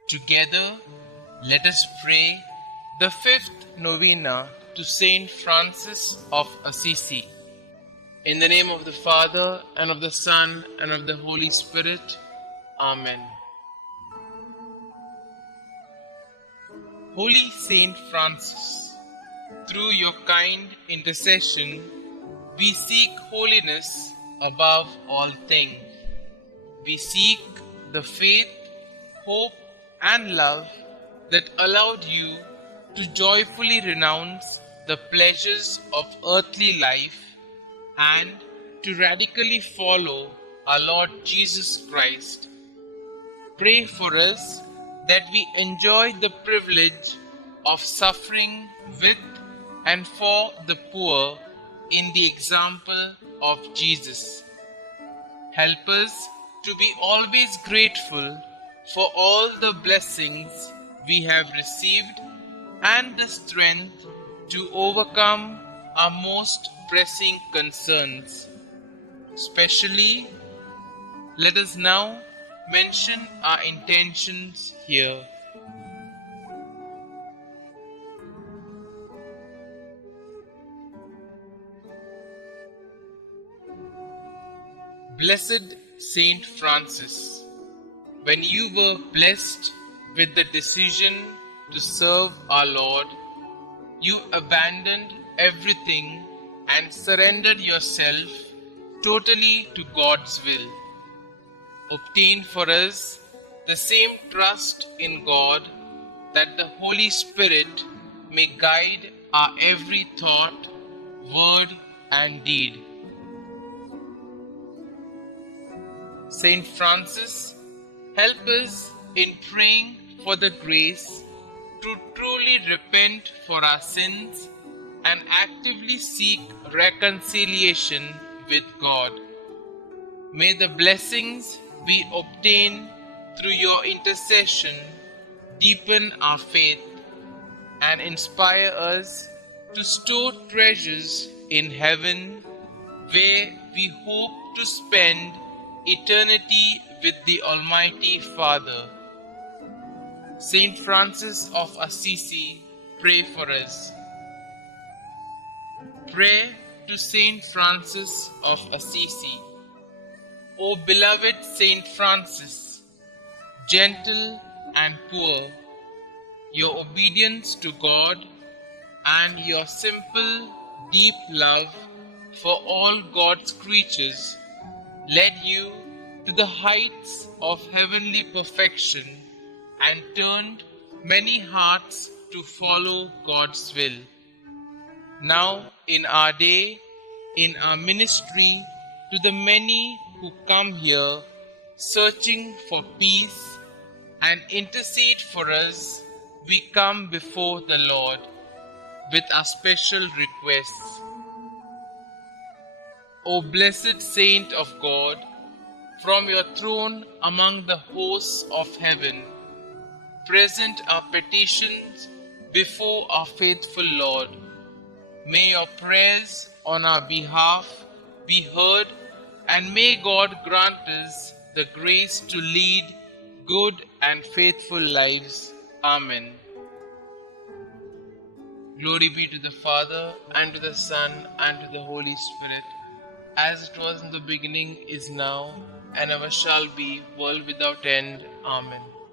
Together, let us pray the fifth novena to St Francis of Assisi. In the name of the Father, and of the Son, and of the Holy Spirit. Amen. Holy Saint Francis, through your kind intercession, we seek holiness above all things. We seek the faith, hope, and love that allowed you to joyfully renounce the pleasures of earthly life and to radically follow our Lord Jesus Christ. Pray for us that we enjoy the privilege of suffering with and for the poor in the example of Jesus. Help us to be always grateful for all the blessings we have received and the strength to overcome our most pressing concerns. Especially, let us now mention our intentions here. Blessed Saint Francis, when you were blessed with the decision to serve our Lord, you abandoned everything and surrendered yourself totally to God's will. Obtain for us the same trust in God, that the Holy Spirit may guide our every thought, word, and deed. Saint Francis, help us in praying for the grace to truly repent for our sins and actively seek reconciliation with God. May the blessings we obtain through your intercession deepen our faith and inspire us to store treasures in heaven, where we hope to spend eternity with the Almighty Father. Saint Francis of Assisi, pray for us. Pray to Saint Francis of Assisi. O beloved Saint Francis, gentle and poor, your obedience to God and your simple, deep love for all God's creatures led you to the heights of heavenly perfection and turned many hearts to follow God's will. Now, in our day, in our ministry, to the many who come here searching for peace and intercede for us, we come before the Lord with our special requests. O blessed Saint of God, from your throne among the hosts of heaven, present our petitions before our faithful Lord. May your prayers on our behalf be heard, and may God grant us the grace to lead good and faithful lives. Amen. Glory be to the Father, and to the Son, and to the Holy Spirit, as it was in the beginning, is now, and ever shall be, world without end. Amen.